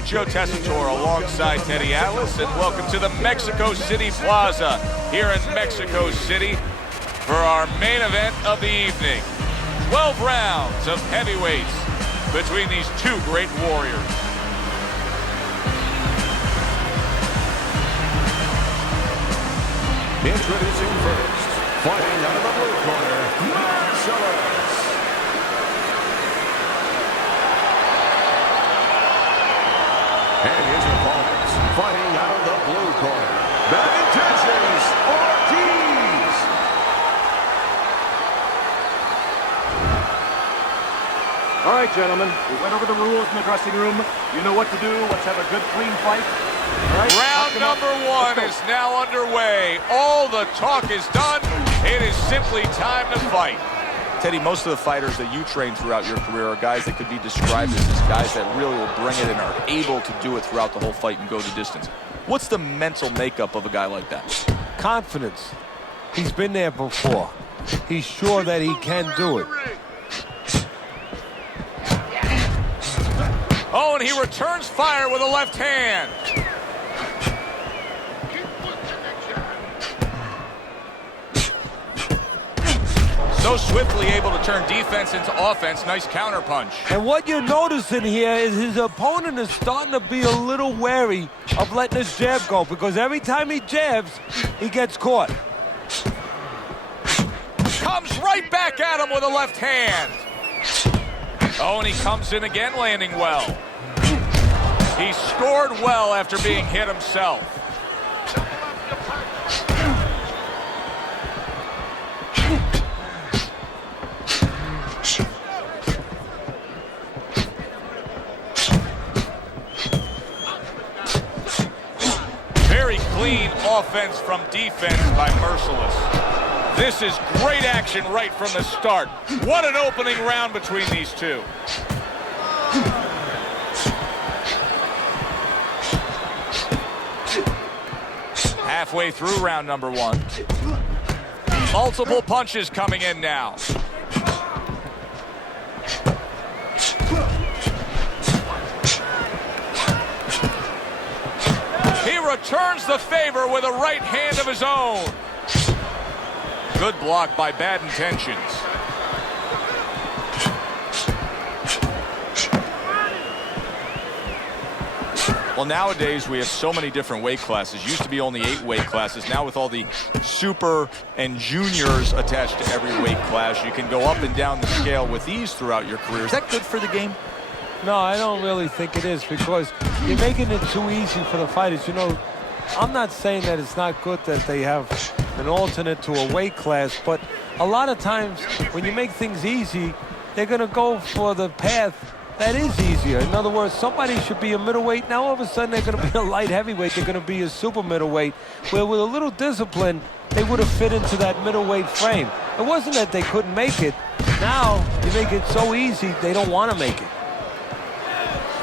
everybody. Joe Tessitore alongside Teddy Atlas, and welcome to the Mexico City Plaza here in Mexico City for our main event of the evening. 12 rounds of heavyweights between these two great warriors. Introducing first, fighting out of the blue corner, Merser. And his opponents, fighting out of the blue corner, Bad Intentions, Ортис. All right, gentlemen, we went over the rules in the dressing room. You know what to do. Let's have a good, clean fight. All right, round number one is now underway. All the talk is done. It is simply time to fight. Teddy, most of the fighters that you train throughout your career are guys that could be described as guys that really will bring it and are able to do it throughout the whole fight and go the distance. What's the mental makeup of a guy like that? Confidence. He's been there before. He's sure that he can do it. Oh, and he returns fire with a left hand. So swiftly able to turn defense into offense. Nice counterpunch. And what you're noticing here is his opponent is starting to be a little wary of letting his jab go, because every time he jabs, he gets caught. Comes right back at him with a left hand. Oh, and he comes in again, landing well. He scored well after being hit himself. Very clean offense from defense by Merciless. This is great action right from the start. What an opening round between these two. Halfway through round number one. Multiple punches coming in now. He returns the favor with a right hand of his own. Good block by Bad Intentions. Well, nowadays we have so many different weight classes. Used to be only 8 weight classes. Now with all the super and juniors attached to every weight class, you can go up and down the scale with ease throughout your career. Is that good for the game? No, I don't really think it is, because you're making it too easy for the fighters. You know, I'm not saying that it's not good that they have an alternate to a weight class, but a lot of times when you make things easy, they're going to go for the path that is easier. In other words, somebody should be a middleweight. Now all of a sudden they're going to be a light heavyweight. They're going to be a super middleweight, where with a little discipline, they would have fit into that middleweight frame. It wasn't that they couldn't make it. Now you make it so easy, they don't want to make it.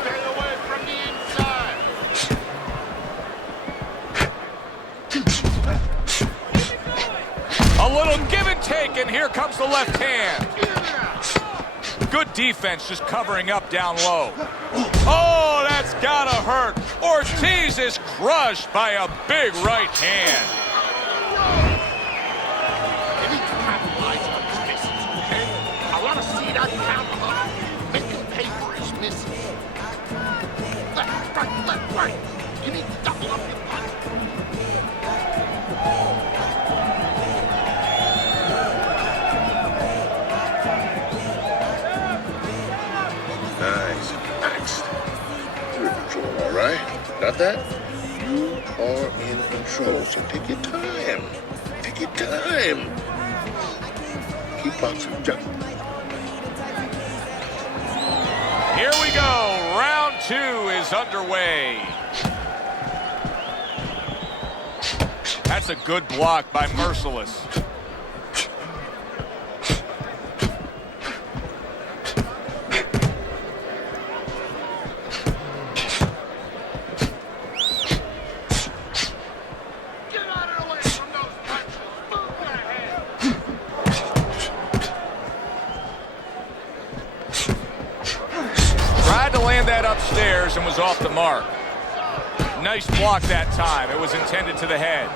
Stay away from the inside. A little give and take, and here comes the left hand. Good defense, just covering up down low. Oh, that's gotta hurt. Ortiz is crushed by a big right hand. You need to capitalize on his misses, okay? I want to see that counter hook. Make him pay for his misses. Left, right. You need to double up your punch. Nice. Next. You're in control, all right? Got that? You are in control, so take your time. Take your time. Keep boxing, Jack. Here we go. Round 2 is underway. That's a good block by Merciless. Tried to land that upstairs and was off the mark. mark. Nice block that time. It was intended to the head.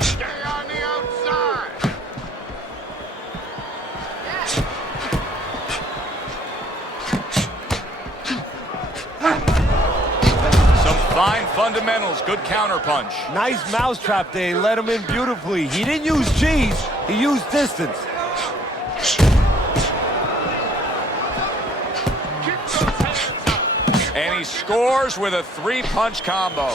Stay on the outside. Some fine fundamentals. Good counterpunch. Nice mousetrap there. He let him in beautifully. He didn't use cheese. He used distance. Keep those hands up. And he scores with a three-punch combo.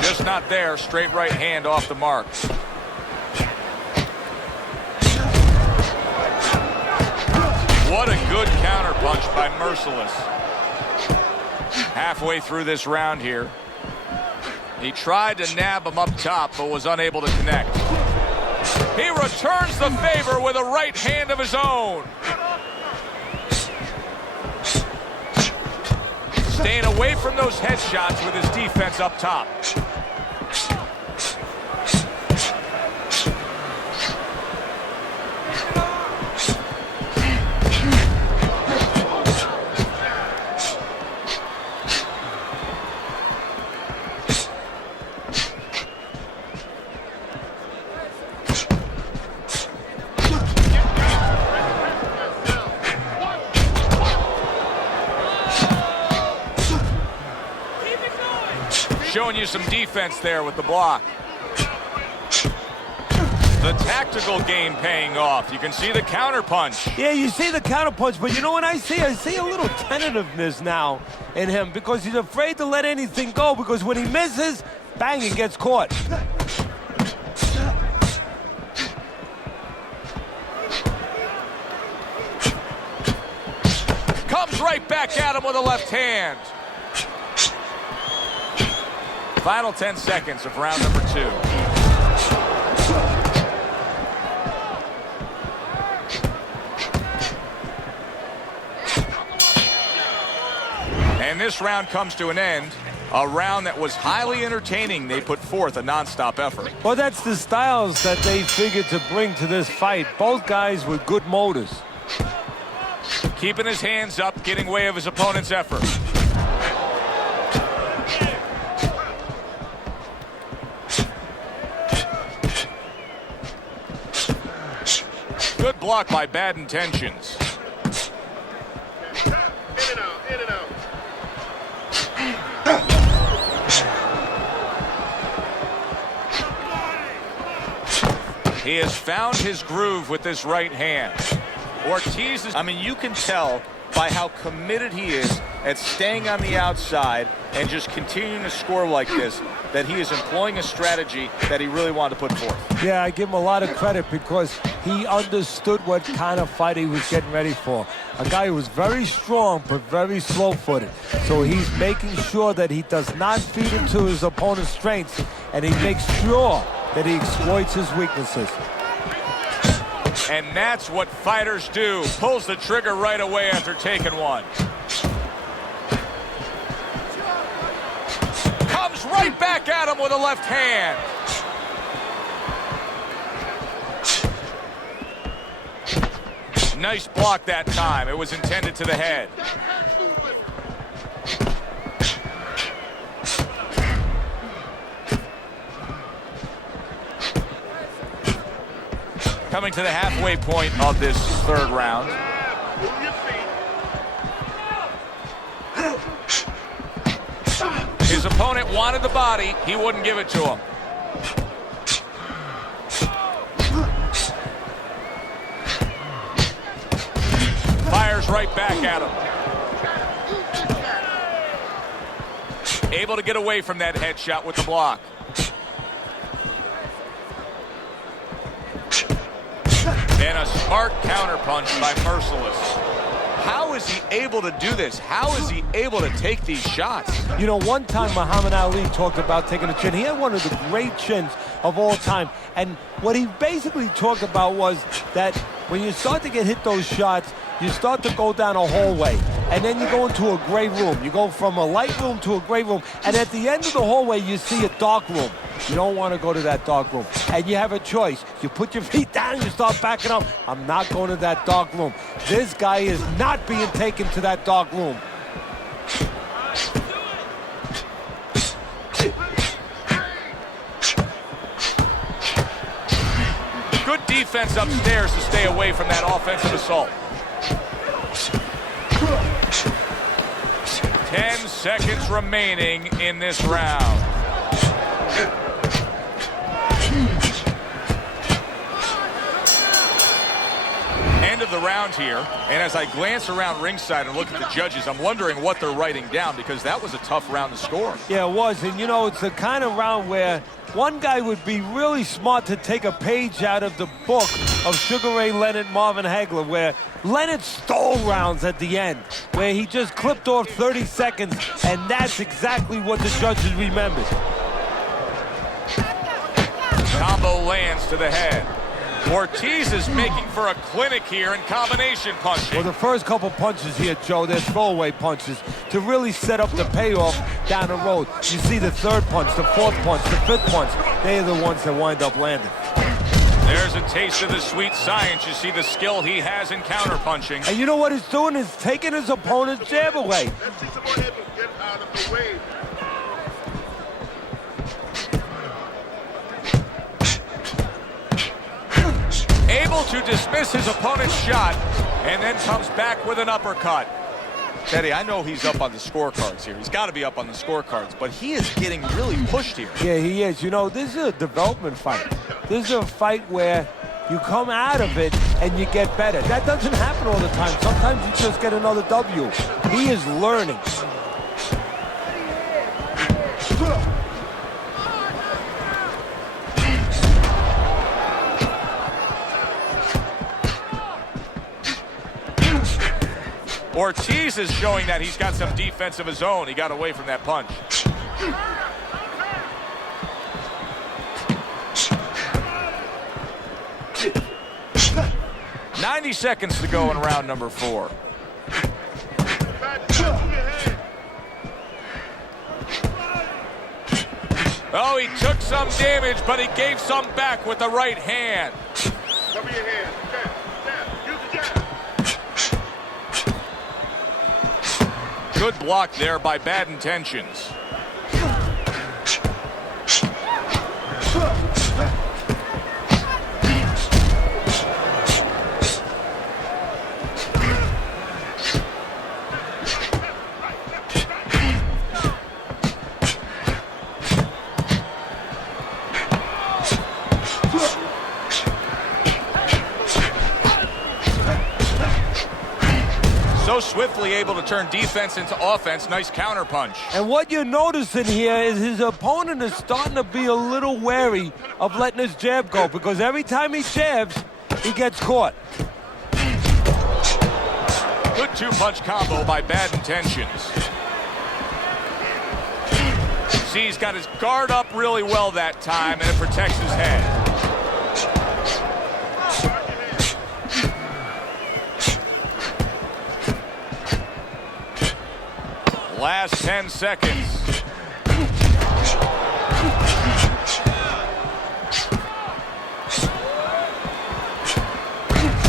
Just not there. Straight right hand off the mark. What a good counterpunch by Merciless. Halfway through this round here. He tried to nab him up top, but was unable to connect. He returns the favor with a right hand of his own. Staying away from those headshots with his defense up top. Showing you some defense there with the block. The tactical game paying off. You can see the counterpunch. Yeah, you see the counterpunch, but you know what I see? I see a little tentativeness now in him because he's afraid to let anything go because when he misses, bang, he gets caught. Comes right back at him with a left hand. Final 10 seconds of round number 2. And this round comes to an end. A round that was highly entertaining. They put forth a nonstop effort. Well, that's the styles that they figured to bring to this fight. Both guys with good motors. Keeping his hands up, getting way of his opponent's effort. Good block by Bad Intentions. In and out, in and out. He has found his groove with this right hand. Ortiz is, I mean, you can tell by how committed he is at staying on the outside and just continuing to score like this, that he is employing a strategy that he really wanted to put forth. Yeah, I give him a lot of credit because he understood what kind of fight he was getting ready for. A guy who was very strong but very slow-footed. So he's making sure that he does not feed into his opponent's strengths, and he makes sure that he exploits his weaknesses. And that's what fighters do. Pulls the trigger right away after taking one. Comes right back at him with a left hand. Nice block that time. It was intended to the head. That head movement. Coming to the halfway point of this third round. Move your feet. His opponent wanted the body. He wouldn't give it to him. Fires right back at him. Able to get away from that headshot with the block. And a smart counterpunch by Merciless. How is he able to do this? How is he able to take these shots? You know, one time Muhammad Ali talked about taking a chin. He had one of the great chins of all time. And what he basically talked about was that when you start to get hit those shots, you start to go down a hallway. and then you go into a gray room. You go from a light room to a gray room, and at the end of the hallway, you see a dark room. You don't want to go to that dark room. And you have a choice. You put your feet down, you start backing up. I'm not going to that dark room. This guy is not being taken to that dark room. Good defense upstairs to stay away from that offensive assault. 10 seconds remaining in this round. End of the round here, and as I glance around ringside and look at the judges, I'm wondering what they're writing down, because that was a tough round to score. Yeah, it was, and you know, it's the kind of round where one guy would be really smart to take a page out of the book of Sugar Ray Leonard, Marvin Hagler, where Leonard stole rounds at the end, where he just clipped off 30 seconds, and that's exactly what the judges remembered. Combo lands to the head. Ortiz is making for a clinic here in combination punching. Well, the first couple punches here, Joe, they're throwaway punches to really set up the payoff down the road. You see the third punch, the fourth punch, the fifth punch. They're the ones that wind up landing. There's a taste of the sweet science. You see the skill he has in counterpunching. And you know what he's doing is taking his opponent's jab away. Let's see someone able to get out of the way. Able to dismiss his opponent's shot, and then comes back with an uppercut. Teddy, I know he's up on the scorecards here. He's got to be up on the scorecards, but he is getting really pushed here. Yeah, he is. You know, this is a development fight. This is a fight where you come out of it and you get better. That doesn't happen all the time. Sometimes you just get another W. He is learning. Ortiz is showing that he's got some defense of his own. He got away from that punch. "90 seconds to go in round number 4. Oh, he took some damage, but he gave some back with the right hand. Cover your hand. Jab, jab. Use the jab. Good block there by Bad Intentions. So swiftly able to turn defense into offense. Nice counter punch. And what you're noticing here is his opponent is starting to be a little wary of letting his jab go, because every time he jabs, he gets caught. Good two-punch combo by Bad Intentions. See, he's got his guard up really well that time, and it protects his head. Last 10 seconds.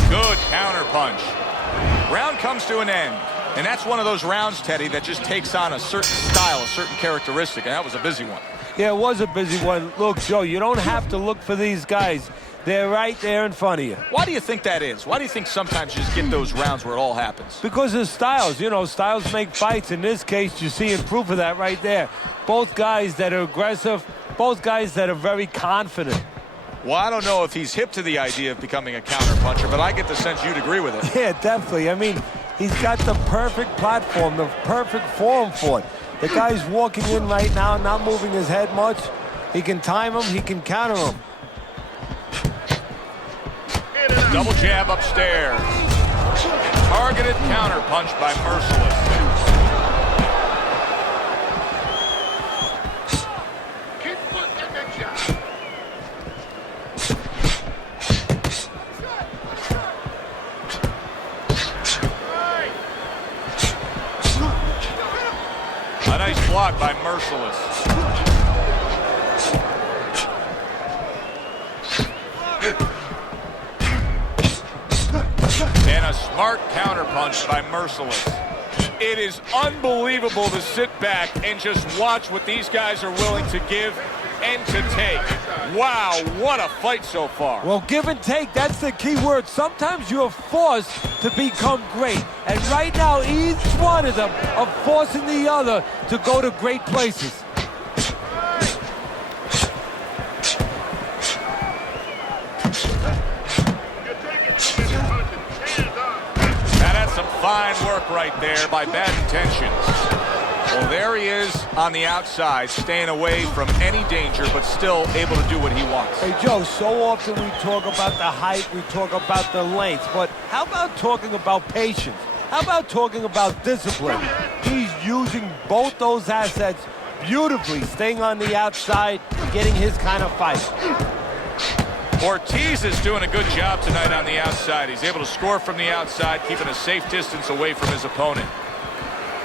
Good counter punch. Round comes to an end. And that's one of those rounds, Teddy, that just takes on a certain style, a certain characteristic. And that was a busy one. Yeah, it was a busy one. Look, Joe, you don't have to look for these guys. They're right there in front of you. Why do you think that is? Why do you think sometimes you just get those rounds where it all happens? Because of styles. You know, styles make fights. In this case, you're seeing proof of that right there. Both guys that are aggressive, both guys that are very confident. Well, I don't know if he's hip to the idea of becoming a counterpuncher, but I get the sense you'd agree with it. Yeah, definitely. I mean, he's got the perfect platform, the perfect form for it. The guy's walking in right now, not moving his head much. He can time him, he can counter him. Double jab upstairs. Targeted counter punch by Merciless. Keep pushing the jab. A nice block by Merciless. And a smart counterpunch by Merciless. It is unbelievable to sit back and just watch what these guys are willing to give and to take. Wow, what a fight so far. Well, give and take, that's the key word. Sometimes you're forced to become great. And right now, each one of them are forcing the other to go to great places. Now that's some fine work right there by Bad Intentions. Well, there he is on the outside, staying away from any danger, but still able to do what he wants. Hey, Joe, so often we talk about the height, we talk about the length, but how about talking about patience? How about talking about discipline? He's using both those assets beautifully, staying on the outside, getting his kind of fight. Ortiz is doing a good job tonight on the outside. He's able to score from the outside, keeping a safe distance away from his opponent.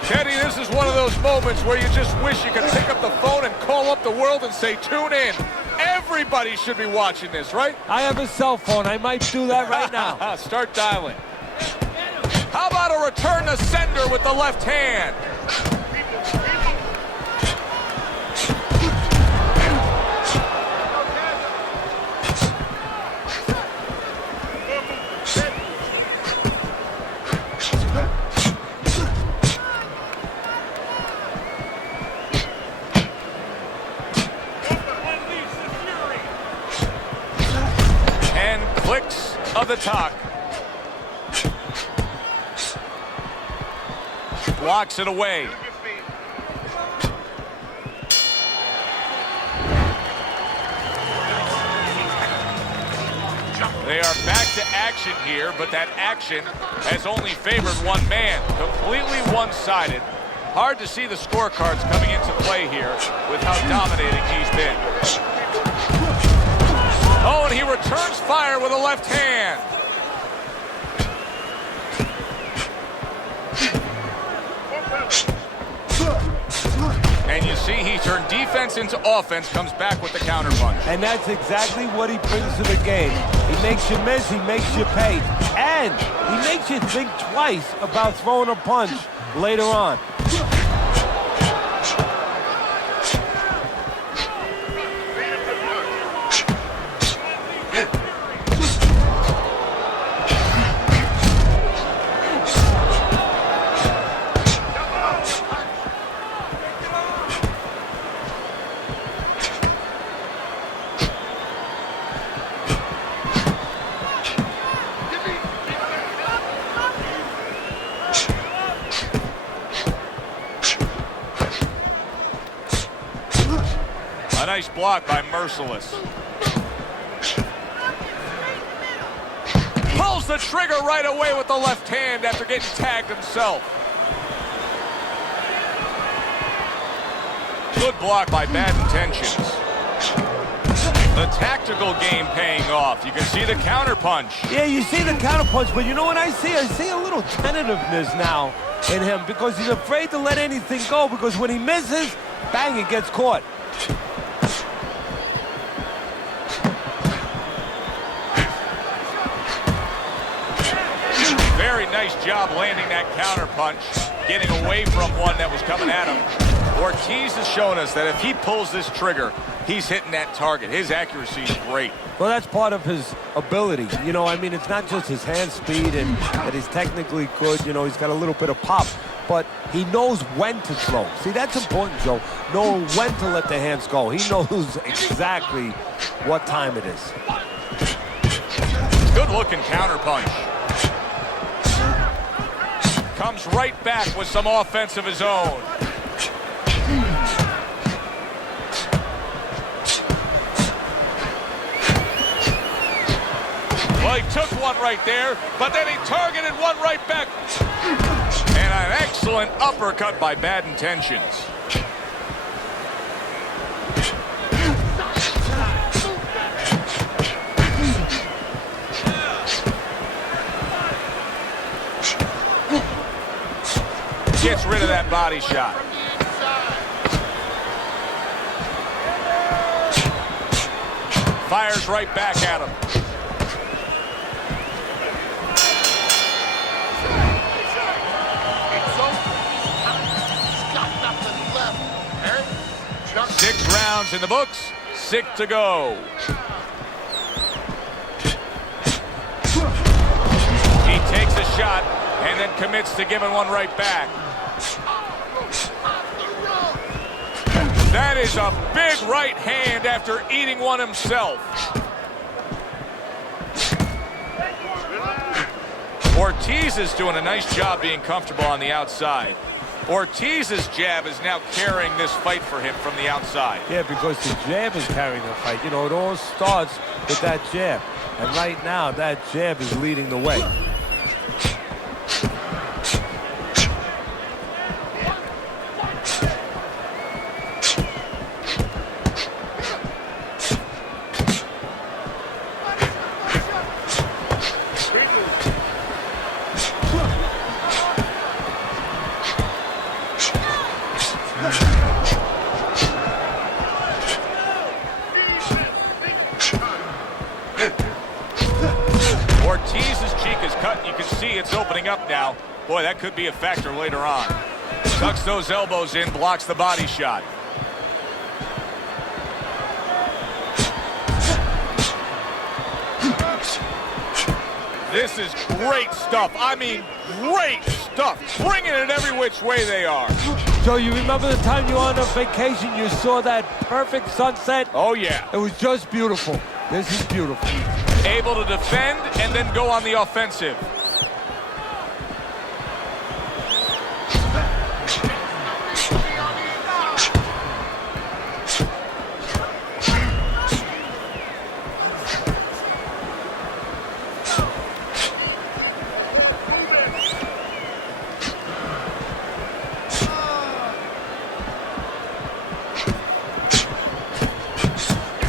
Teddy, this is one of those moments where you just wish you could pick up the phone and call up the world and say, tune in. Everybody should be watching this, right? I have a cell phone. I might do that right now. Start dialing. How about a return to sender with the left hand? Clicks of the talk. Blocks it away. They are back to action here, but that action has only favored one man. Completely one-sided. Hard to see the scorecards coming into play here with how dominating he's been. Oh, and he returns fire with a left hand. And you see he turned defense into offense, comes back with the counterpunch. And that's exactly what he brings to the game. He makes you miss, he makes you pay. And he makes you think twice about throwing a punch later on. A nice block by Merciless. Pulls the trigger right away with the left hand after getting tagged himself. Good block by Bad Intentions. The tactical game paying off. You can see the counterpunch. Yeah, you see the counterpunch, but you know what I see? I see a little tentativeness now in him because he's afraid to let anything go because when he misses, bang, it gets caught. Very nice job landing that counterpunch, getting away from one that was coming at him. Ortiz has shown us that if he pulls this trigger, he's hitting that target. His accuracy is great. Well, that's part of his ability. You know, I mean, it's not just his hand speed and that he's technically good. You know, he's got a little bit of pop, but he knows when to throw. See, that's important, Joe. Knowing when to let the hands go. He knows exactly what time it is. Good-looking counterpunch. Comes right back with some offense of his own. Well, he took one right there, but then he targeted one right back. And an excellent uppercut by Bad Intentions. Gets rid of that body shot. Fires right back at him. It's over. He's got nothing left. Hey? 6 rounds in the books, 6 to go. He takes a shot and then commits to giving one right back. That is a big right hand after eating one himself. Ortiz is doing a nice job being comfortable on the outside. Ortiz's jab is now carrying this fight for him from the outside. Yeah, because the jab is carrying the fight. You know, it all starts with that jab. And right now, that jab is leading the way. Ortiz's cheek is cut, and you can see it's opening up now. Boy, that could be a factor later on. Tucks those elbows in, blocks the body shot. This is great stuff. I mean, great stuff. Bringing it every which way they are. So you remember the time you were on a vacation, you saw that perfect sunset? Oh, yeah. It was just beautiful. This is beautiful. Able to defend and then go on the offensive.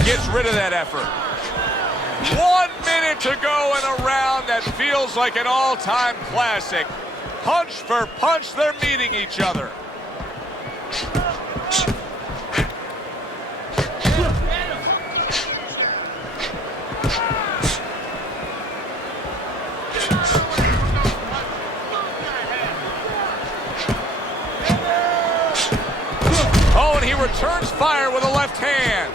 Gets rid of that effort. 1 minute to go in a round that feels like an all-time classic. Punch for punch, they're meeting each other. Oh, and he returns fire with a left hand.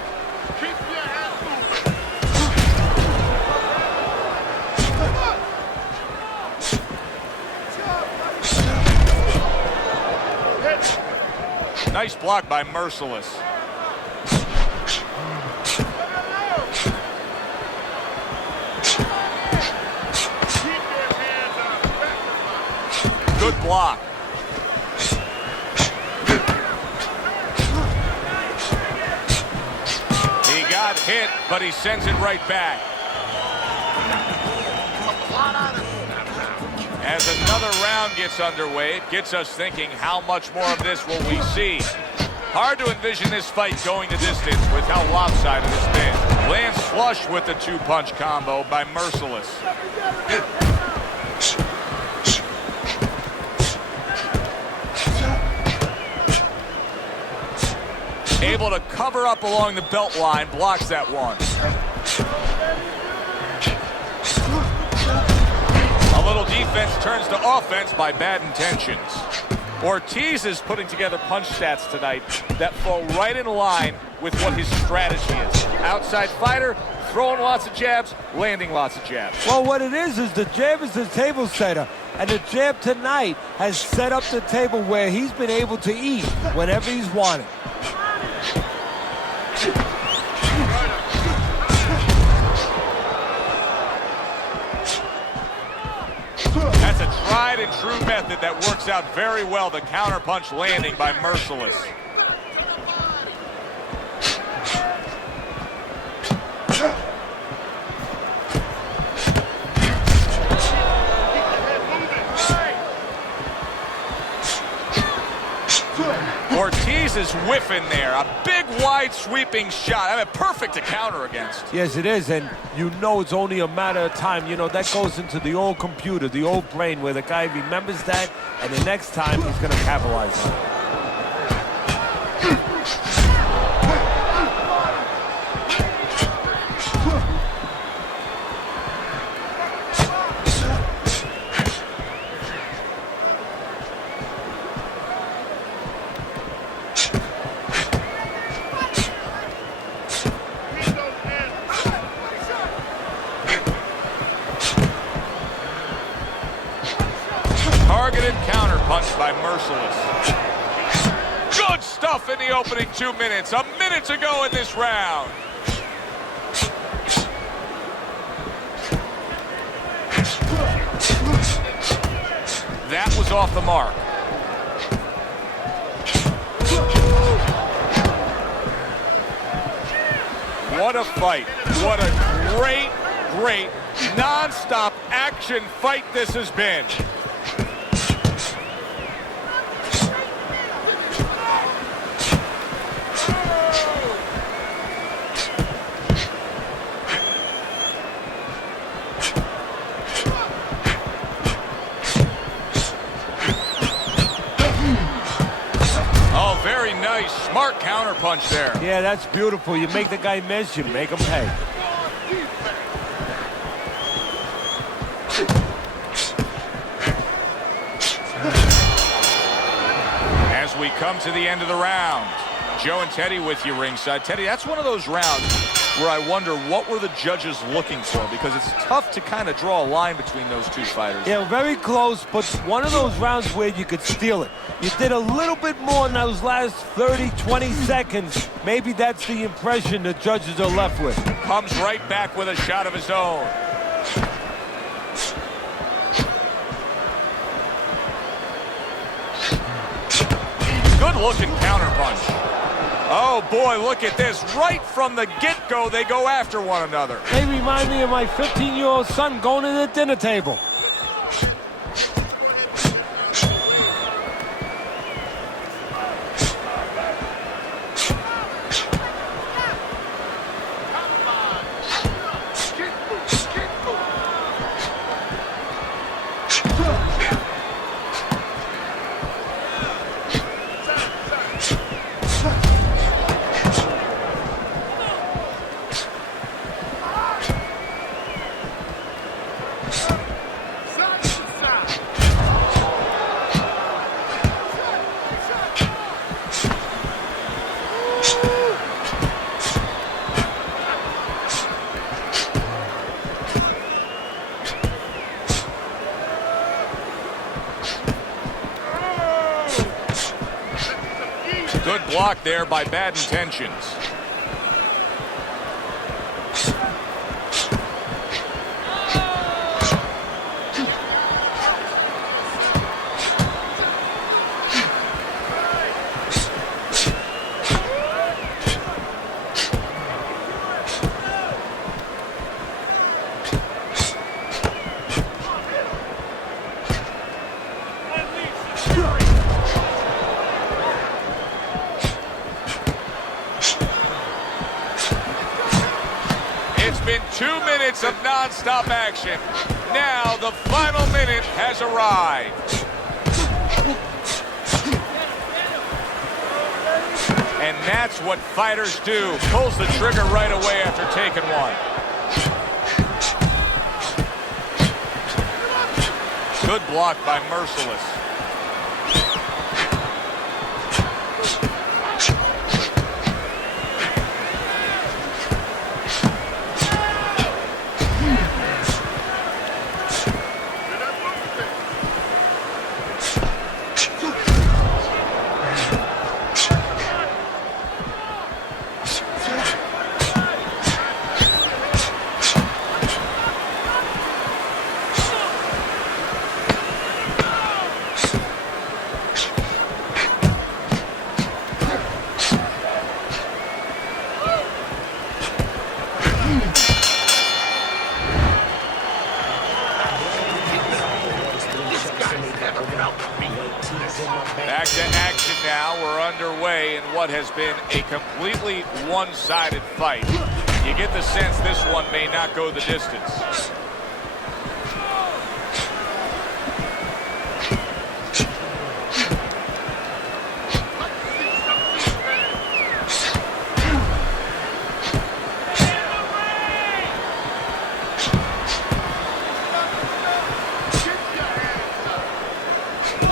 Nice block by Merciless. Good block. He got hit, but he sends it right back. As another round gets underway, it gets us thinking, how much more of this will we see? Hard to envision this fight going the distance with how lopsided it's been. Lands flush with the 2-punch combo by Merciless. Able to cover up along the belt line, blocks that one. A little defense turns to offense by bad intentions. Ortiz is putting together punch stats tonight that fall right in line with what his strategy is. Outside fighter, throwing lots of jabs, landing lots of jabs. Well, what it is the jab is the table setter. And the jab tonight has set up the table where he's been able to eat whenever he's wanted. That's a tried and true method that works out very well. The counterpunch landing by Merciless. Ortiz is whiffing there. A big, wide, sweeping shot. I mean, perfect to counter against. Yes, it is, and you know it's only a matter of time. You know, that goes into the old computer, the old brain, where the guy remembers that, and the next time he's going to capitalize on it. by Merciless. Good stuff in the opening 2 minutes. A minute to go in this round. That was off the mark. What a fight. What a great, non-stop action fight this has been. Oh, very nice. Smart counterpunch there. Yeah, that's beautiful. You make the guy miss, you make him pay. As we come to the end of the round, Joe and Teddy with you ringside. Teddy, that's one of those rounds where I wonder what were the judges looking for, because it's tough to kind of draw a line between those two fighters. Yeah, very close, but one of those rounds where you could steal it. You did a little bit more in those last 30, 20 seconds. Maybe that's the impression the judges are left with. Comes right back with a shot of his own. Good-looking counterpunch. Oh, boy, look at this. Right from the get-go, they go after one another. They remind me of my 15-year-old son going to the dinner table. Good block there by Bad Intentions. It's been 2 minutes of non-stop action. Now the final minute has arrived. And that's what fighters do. Pulls the trigger right away after taking one. Good block by Merciless. Back to action now. We're underway in what has been a completely one-sided fight. You get the sense this one may not go the distance.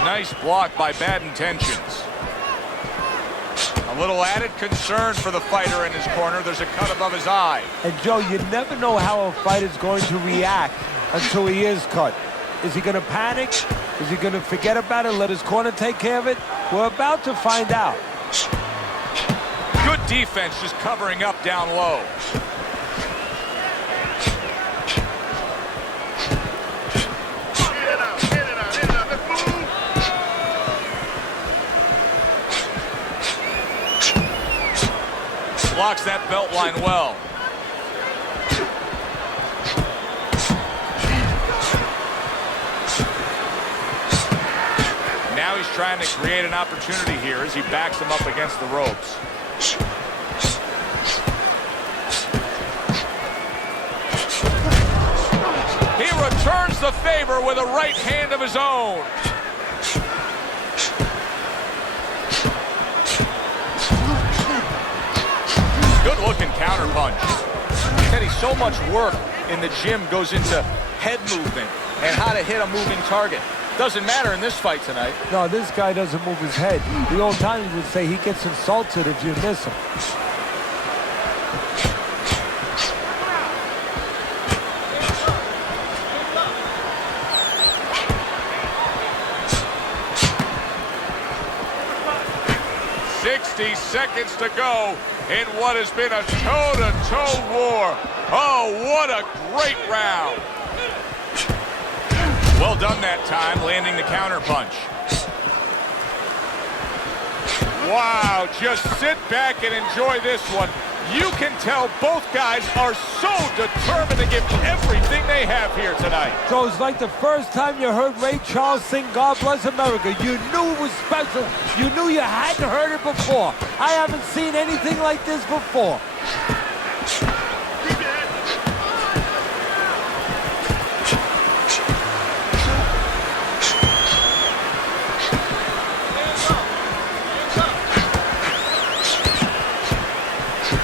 Nice block by Bad Intentions. A little added concern for the fighter in his corner. There's a cut above his eye. And Joe, you never know how a fighter's going to react until he is cut. Is he going to panic? Is he going to forget about it, let his corner take care of it? We're about to find out. Good defense just covering up down low. Blocks that belt line well. Now he's trying to create an opportunity here as he backs him up against the ropes. He returns the favor with a right hand of his own. Good-looking counter punch. Teddy, so much work in the gym goes into head movement and how to hit a moving target. Doesn't matter in this fight tonight. No, this guy doesn't move his head. The old timers would say he gets insulted if you miss him. Seconds to go in what has been a toe-to-toe war. Oh, what a great round. Well done that time, landing the counter punch. Wow, just sit back and enjoy this one. You can tell both guys are so determined to give everything they have here tonight. So it's like the first time you heard Ray Charles sing God Bless America. You knew it was special. You knew you hadn't heard it before. I haven't seen anything like this before.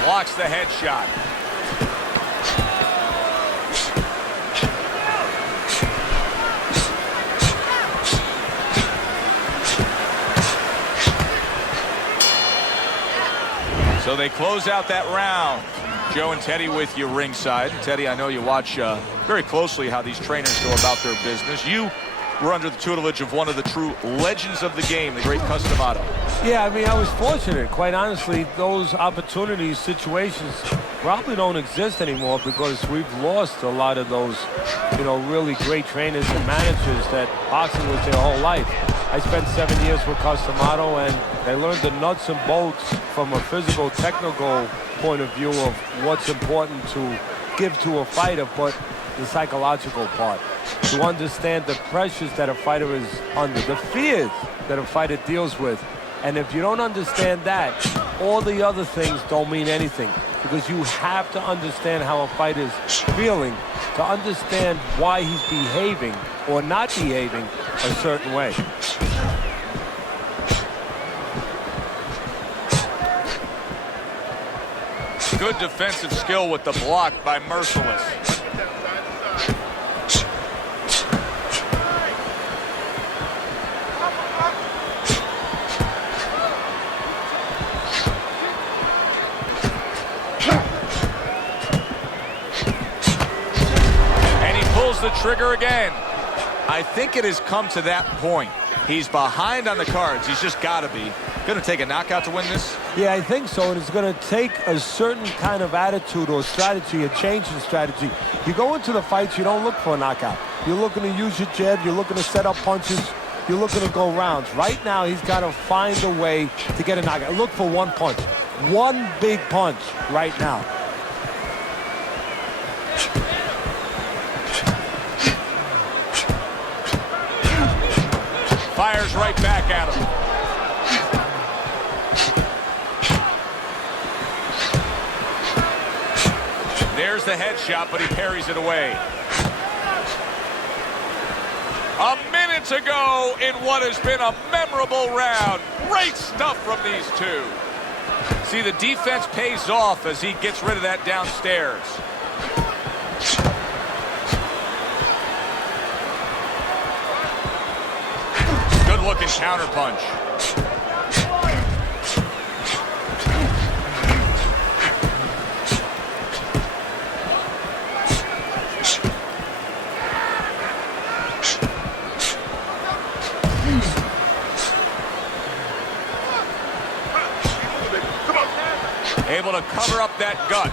Blocks the headshot. So they close out that round. Joe and Teddy with you ringside. Teddy, I know you watch very closely how these trainers go about their business. You were under the tutelage of one of the true legends of the game, the great Customato. Yeah, I mean, I was fortunate. Quite honestly, those opportunities, situations probably don't exist anymore because we've lost a lot of those, you know, really great trainers and managers that boxing was their whole life. I spent 7 years with Customato, and I learned the nuts and bolts from a physical, technical point of view of what's important to give to a fighter, but the psychological part. To understand the pressures that a fighter is under, the fears that a fighter deals with. And if you don't understand that, all the other things don't mean anything, because you have to understand how a fighter is feeling to understand why he's behaving or not behaving a certain way. Good defensive skill with the block by Merciless. The trigger again. I think it has come to that point. He's behind on the cards. He's just got to be. Going to take a knockout to win this? Yeah, I think so. And it's going to take a certain kind of attitude or strategy, a change in strategy. You go into the fights, you don't look for a knockout. You're looking to use your jab. You're looking to set up punches. You're looking to go rounds. Right now, he's got to find a way to get a knockout. Look for one punch. One big punch right now. Fires right back at him. There's the headshot, but he parries it away. A minute to go in what has been a memorable round. Great stuff from these two. See, the defense pays off as he gets rid of that downstairs. Good-looking counter punch. Able to cover up that gut.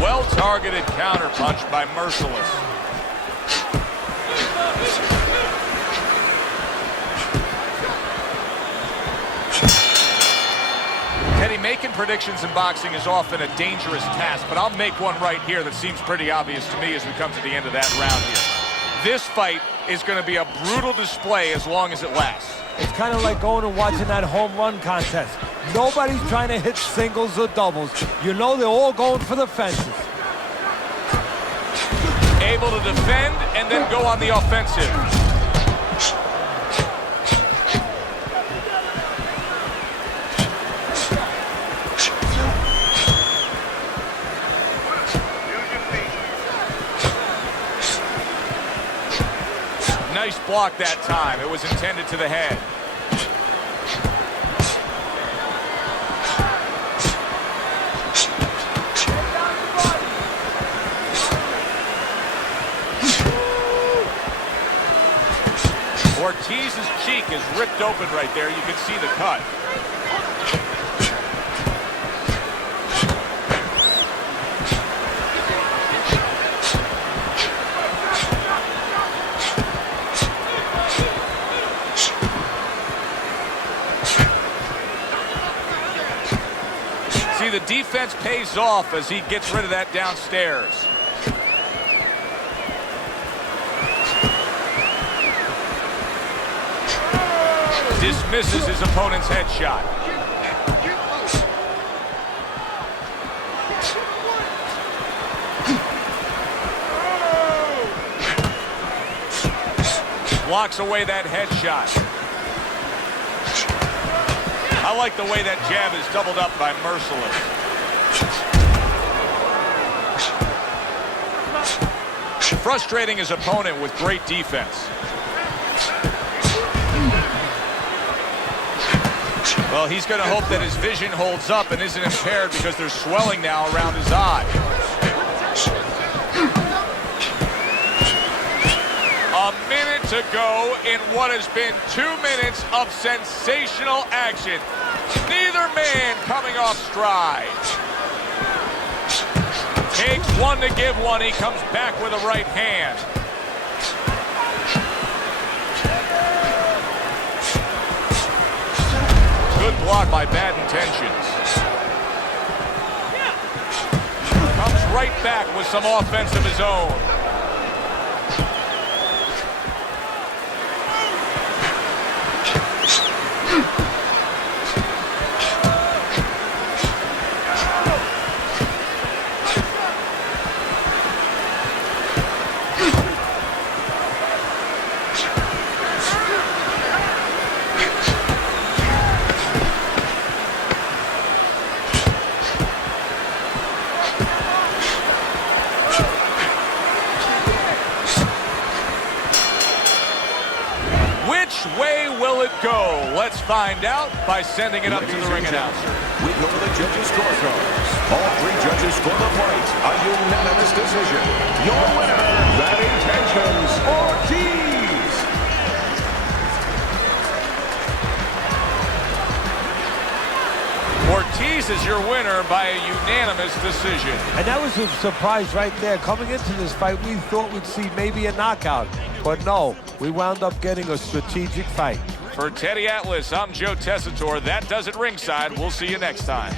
Well-targeted counterpunch by Merciless. Teddy, making predictions in boxing is often a dangerous task, but I'll make one right here that seems pretty obvious to me as we come to the end of that round here. This fight is going to be a brutal display as long as it lasts. It's kind of like going and watching that home run contest. Nobody's trying to hit singles or doubles. You know they're all going for the fences. Able to defend and then go on the offensive. Nice block that time. It was intended to the head. Ortiz's cheek is ripped open right there. You can see the cut. See, the defense pays off as he gets rid of that downstairs. Dismisses his opponent's headshot. Blocks away that headshot. I like the way that jab is doubled up by Merciless. Frustrating his opponent with great defense. Well, he's going to hope that his vision holds up and isn't impaired because there's swelling now around his eye. A minute to go in what has been 2 minutes of sensational action. Neither man coming off stride. Takes one to give one. He comes back with a right hand. Good block by Bad Intentions. Comes right back with some offense of his own. Which way will it go? Let's find out by sending it up to the ring announcer. We go to the judges' scorecards. All 3 judges score the fight. A unanimous decision. Your winner, Bad Intentions, Ortiz. Ortiz is your winner by a unanimous decision. And that was a surprise right there. Coming into this fight, we thought we'd see maybe a knockout. But no, we wound up getting a strategic fight. For Teddy Atlas, I'm Joe Tessitore. That does it ringside. We'll see you next time.